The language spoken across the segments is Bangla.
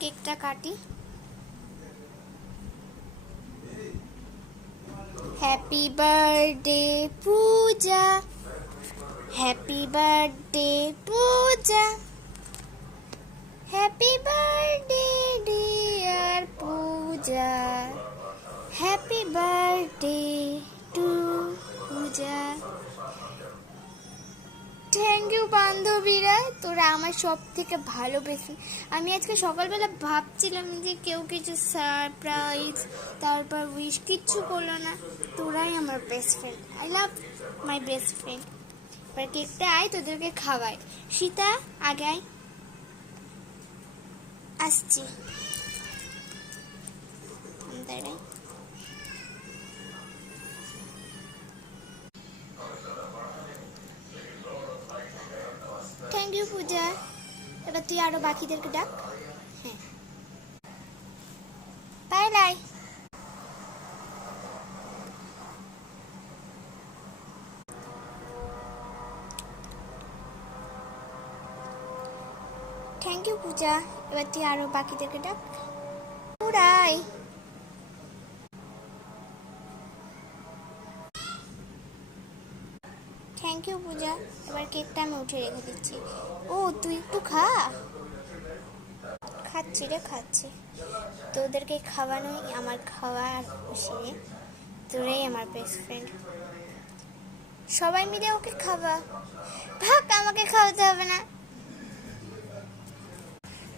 কেকটা কাটি। Happy birthday Puja, happy birthday Puja, happy birthday dear Puja, happy birthday to Puja. Thank you বান্ধবীরা, তোরা আমার সব থেকে ভালো বেস্ট। আমি আজকে সকালবেলা ভাবছিলাম যে কেউ কিছু সারপ্রাইজ তারপর উইশ কিচ্ছু করলো না, তোরাই আমার best friend. I love my best friend. এবার কেকটা আয়, তোদেরকে খাওয়াই। সীতা আগে আয়। আসছি, দাঁড়াই। থ্যাংক ইউ পূজা। এবার তুই আরো বাকিদেরকে ডাক। হ্যাঁ, বাই বাই। থ্যাংক ইউ পূজা। এবার তুই আরো বাকিদেরকে ডাক। উড়াই। থ্যাংক ইউ পূজা। এবার কেকটা আমি উঠে রেখে দিচ্ছি। ও তুই একটু খা। খাচ্ছি রে, খাচ্ছি। তোদেরকে খাওয়ানোই আমার খাওয়া আর খুশি রে। তোরাই আমার বেস্ট ফ্রেন্ড। সবাই মিলে ওকে খাওয়া। ভাগ, আমাকে খাওয়াতে হবে না।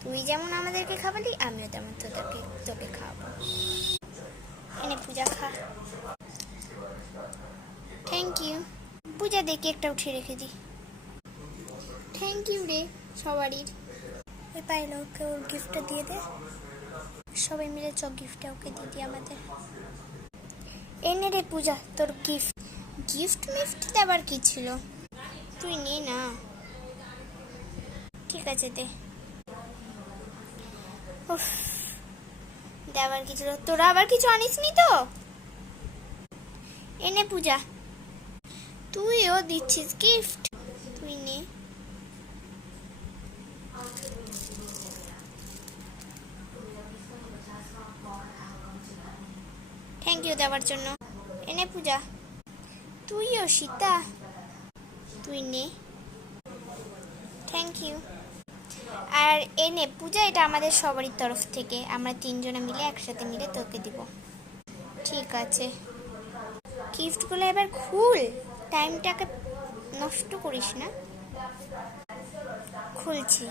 তুই যেমন আমাদেরকে খাওয়ালি, আমিও তেমন তোকে খাওয়াবো। এনে পূজা খা। থ্যাংক ইউ পূজা। দেখি একটা উঠিয়ে রেখে দিই। থ্যাংক ইউ রে সবারই। ওই পাইলো, ওকে ওর গিফটটা দিয়ে দে। সবাই মিলে চ গিফটটা ওকে দিয়ে দিই আমাদের। এনে রে পূজা তোর গিফট। গিফট মিফট দেবার কি ছিল, তুই নে না। ঠিক আছে দে। দেবার কি ছিল, তোরা আবার কিছু আনিসনি তো? এনে পূজা, তুইও দিচ্ছিস গিফট, তুই নে। থ্যাংক ইউ দেওয়ার জন্য। এনে পূজা, তুইও সীতা, তুই নে। Thank you. আর এনে পূজা, এটা আমাদের সবারই তরফ থেকে, আমরা তিনজনে মিলে একসাথে মিলে তোকে দিব। ঠিক আছে, গিফটগুলো এবার খুল, টাইমটাকে নষ্ট করিস না। খুলছি।